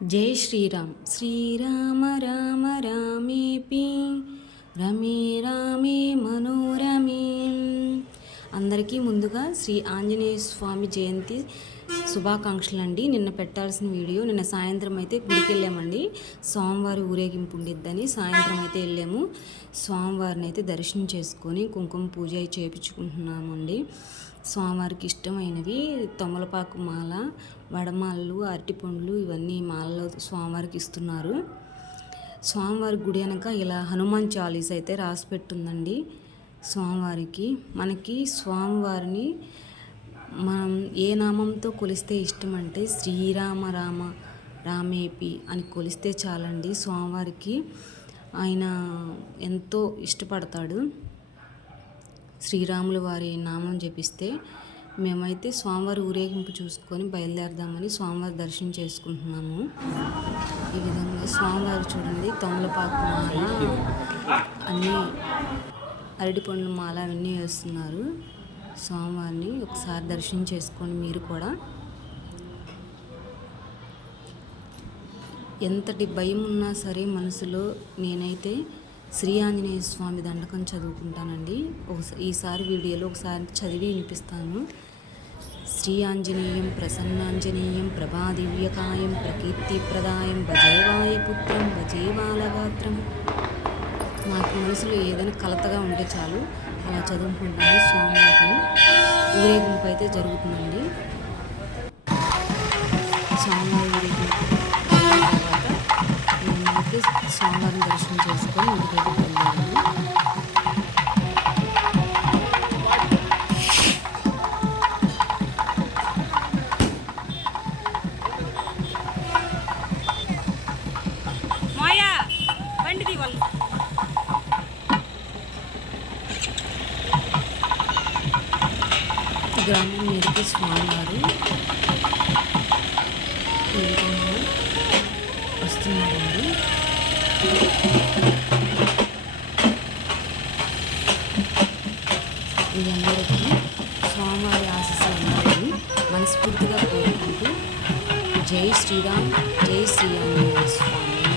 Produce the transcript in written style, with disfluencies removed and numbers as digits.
జై శ్రీరామ్. శ్రీరామ రామ రామేపి రమే రామే మనోరమే. అందరికీ ముందుగా శ్రీ ఆంజనేయ స్వామి జయంతి శుభాకాంక్షలు అండి. నిన్న పెట్టాల్సిన వీడియో, నిన్న సాయంత్రం అయితే గుడికి వెళ్ళామండి. స్వామివారి ఊరేగింపు ఉండిద్దని సాయంత్రం అయితే వెళ్ళాము. స్వామివారిని అయితే దర్శనం చేసుకొని కుంకుమ పూజ చేయించుకుంటున్నామండి. స్వామివారికి ఇష్టమైనవి తమలపాకు మాల, వడమాలలు, అరటిపండ్లు ఇవన్నీ మాలలో స్వామివారికి ఇస్తున్నారు. స్వామివారి గుడి వెనక ఇలా హనుమాన్ చాలీస్ అయితే రాసి పెట్టుందండి. స్వామివారికి మనకి స్వామివారిని మనం ఏ నామంతో కొలిస్తే ఇష్టం అంటే శ్రీరామ రామ రామేపి అని కొలిస్తే చాలండి. స్వామివారికి ఆయన ఎంతో ఇష్టపడతాడు. శ్రీరాముల వారి నామం జపిస్తే మేమైతే స్వామివారి ఊరేగింపు చూసుకొని బయలుదేరదామని స్వామివారి దర్శనం చేసుకుంటున్నాము. ఈ విధంగా స్వామివారు చూడండి, తమలపాకు మాల, అన్నీ అరటిపండ్ల మాల అవన్నీ వేస్తున్నారు. స్వామివారిని ఒకసారి దర్శనం చేసుకోండి మీరు కూడా. ఎంతటి భయం ఉన్నా సరే మనసులో నేనైతే శ్రీ ఆంజనేయ స్వామి దండకం చదువుకుంటానండి. ఈసారి వీడియోలో ఒకసారి చదివి వినిపిస్తాను. శ్రీ ఆంజనేయం ప్రసన్నాంజనేయం ప్రభాదివ్యకాయం ప్రకీర్తిప్రదాయం భజేవాయ పుత్రం భజేవాలగాత్రం. నాకు మనసులో ఏదైనా కలతగా ఉంటే చాలు అలా చదువుకుంటాను. స్వామివారిని ఊరేగింపు అయితే జరుగుతుందండి. స్వామివారి ఊరేగింపు తర్వాత నేనైతే స్వామివారిని దర్శనం చేసుకొని ఇంటికైతే వెళ్ళాను. గ్రామం మీదకి స్వామివారు ఈ విధంగా వస్తున్నారండి. మీ అందరికీ స్వామివారి ఆశీస్సులు ఉండాలని మనస్ఫూర్తిగా కోరుకుంటూ జై శ్రీరామ్, జై శ్రీ ఆంజనేయ స్వామి.